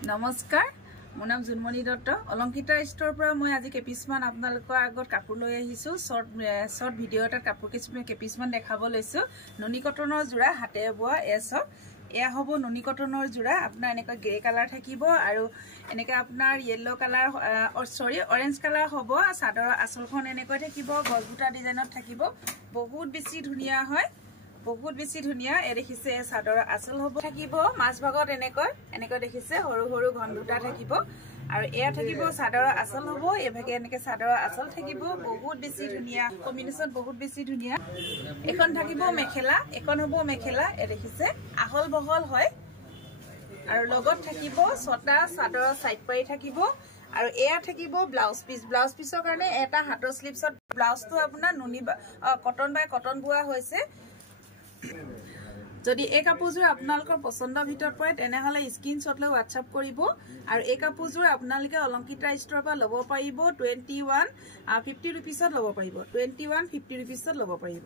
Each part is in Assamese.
নমস্কাৰ মোৰ নাম জুনমণি দত্ত অলংকিতা ষ্টৰৰ পৰা মই আজি কেপিছমান আপোনালোকৰ আগত কাপোৰ লৈ আহিছো শৰ্ট ভিডিও এটা কাপোৰ কেপিছমান দেখাব লৈছো নুনি কটনৰ জোৰা হাতে বোৱা এছক এয়া হ'ব নুনি কটনৰ জোৰা আপোনাৰ এনেকৈ গ্ৰে কালাৰ থাকিব আৰু এনেকৈ আপোনাৰ ইয়েলো কালাৰ অৰেঞ্জ কালাৰ হ'ব চাদৰৰ আঁচলখন এনেকৈ থাকিব গজবুটা ডিজাইনত থাকিব বহুত বেছি ধুনীয়া হয় বহুত বেছি ধুনীয়া এ দেখিছে চাদৰৰ আঁচল হ'ব থাকিব মাছ ভাগত এনেকৈ দেখিছে সৰু সৰু ঘন দুটা থাকিব আৰু এয়া থাকিব চাদৰৰ আঁচল হ'ব এভাগে এনেকৈ চাদৰৰ আঁচল থাকিব বহুত বেছি ধুনীয়া কম্বিনেশ্যন বহুত বেছি ধুনীয়া এখন থাকিব মেখেলা এখন হ'ব মেখেলা এ দেখিছে আহল বহল হয় আৰু লগত থাকিব ছটা চাদৰৰ সাইড পাৰি থাকিব আৰু এয়া থাকিব ব্লাউজ পিছৰ কাৰণে এটা হাতৰ স্লিপছত ব্লাউজটো আপোনাৰ নুনি কটন বাই কটন বোৱা হৈছে যদি এই কাপোৰযোৰ আপোনালোকৰ পছন্দৰ ভিতৰত পৰে তেনেহলে স্ক্ৰিনশ্বট লৈ WhatsApp কৰিব আৰু এই কাপোৰযোৰ আপোনালোকে অলংকিতা ষ্টৰৰ পৰা ল'ব পাৰিব 2150 रुपीसত ল'ব পাৰিব 2150 रुपीसত ল'ব পাৰিব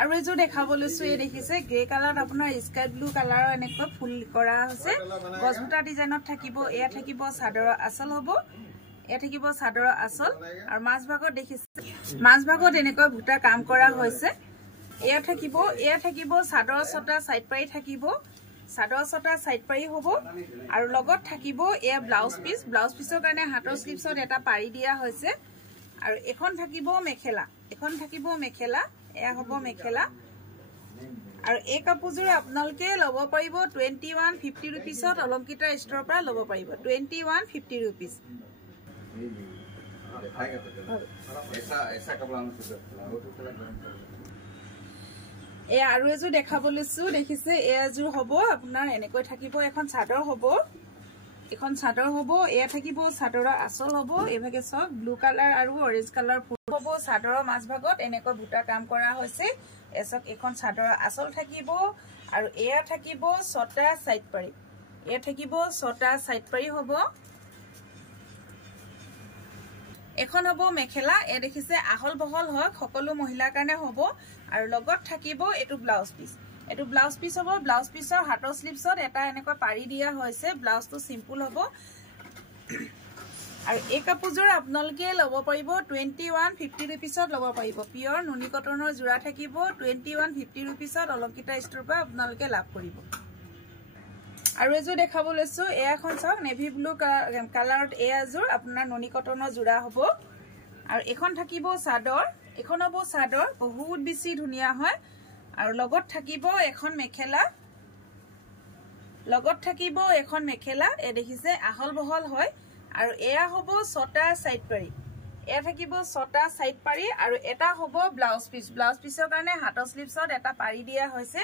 আৰু এযোৰ দেখাব লৈছো এই দেখিছে গ্ৰে কালাৰত আপোনাৰ স্কাই ব্লু কালাৰৰ এনেকৈ ফুল কৰা হৈছে গজবুটা ডিজাইনত থাকিব এয়া থাকিব চাদৰৰ আঁচল হ'ব এয়া থাকিব চাদৰৰ আঁচল আৰু মাছ ভাগত দেখিছে মাছ ভাগত এনেকৈ ভুটা কাম কৰা হৈছে এয়া থাকিব চাদৰ ছটা সাইড পাৰি থাকিব চাদৰ ছটা সাইড পাৰি হ'ব আৰু লগত থাকিব এয়া ব্লাউজ পিছৰ কাৰণে হাতৰ স্লিপছত এটা পাৰি দিয়া হৈছে আৰু এখন থাকিব মেখেলা এয়া হ'ব মেখেলা আৰু এই কাপোৰযোৰ আপোনালোকে ল'ব পাৰিব 2150 रुपीसত অলংকিতা ষ্টৰৰ পৰা ল'ব পাৰিব 2150 रुपीस এয়া আৰু এযোৰ দেখাব লৈছো দেখিছে এযোৰ হ'ব আপোনাৰ এনেকৈ থাকিব এখন চাদৰ হ'ব এয়া থাকিব চাদৰৰ আঁচল হ'ব এভাগে সব ব্লু কালাৰ আৰু অৰেঞ্জ কালাৰ ফুল হ'ব চাদৰৰ মাছ ভাগত এনেকৈ বুটা কাম কৰা হৈছে এছক এখন চাদৰৰ আঁচল থাকিব আৰু এয়া থাকিব ছটা সাইড পাৰি হ'ব এখন হ'ব মেখেলা এ দেখিছে আহল বহল হয় সকলো মহিলাৰ কাৰণে হ'ব আৰু লগত থাকিব এটো ব্লাউজ পিস হ'ব ব্লাউজ পিসৰ হাতৰ স্লিপছত এটা এনেকৈ পাৰি দিয়া হৈছে ব্লাউজটো সিম্পল হ'ব আৰু এই কাপোৰযোৰ আপোনালোকে ল'ব পাৰিব 2150 रुपीसত ল'ব পাৰিব পিয়ৰ নুনি কটনৰ জোৰা থাকিব 2150 रुपीसত অলংকিতা ষ্টৰৰ পৰা আপোনালোকে লাভ কৰিব আৰু এযোৰ দেখাব লৈছো এয়াখন চাওক নেভি ব্লু কালাৰত এয়াযোৰ আপোনাৰ নুনি কটনৰ জোৰা হ'ব আৰু এখন থাকিব চাদৰ বহুত বেছি ধুনীয়া হয় আৰু লগত থাকিব এখন মেখেলা এ দেখিছে আহল বহল হয় আৰু এয়া হ'ব ছটা সাইড পাৰি আৰু এটা হ'ব ব্লাউজ পিছৰ কাৰণে হাতৰ স্লিপছত এটা পাৰি দিয়া হৈছে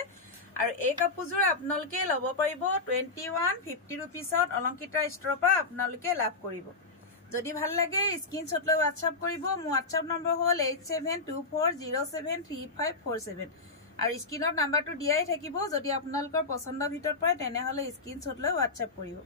আৰু এই কাপোৰযোৰ আপোনালোকে ল'ব পাৰিব 2150 रुपीसত অলংকিতা ষ্টৰৰ পৰা আপোনালোকে লাভ কৰিব যদি ভাল লাগে স্ক্ৰিনশ্বট লৈ WhatsApp কৰিব মোৰ WhatsApp নম্বৰ হ'ল 8724073547 আৰু স্ক্ৰিনত নাম্বাৰটো দিয়াই থাকিব যদি আপোনালোকৰ পছন্দৰ ভিতৰত পৰে তেনেহলে স্ক্ৰিনশ্বট লৈ WhatsApp কৰিব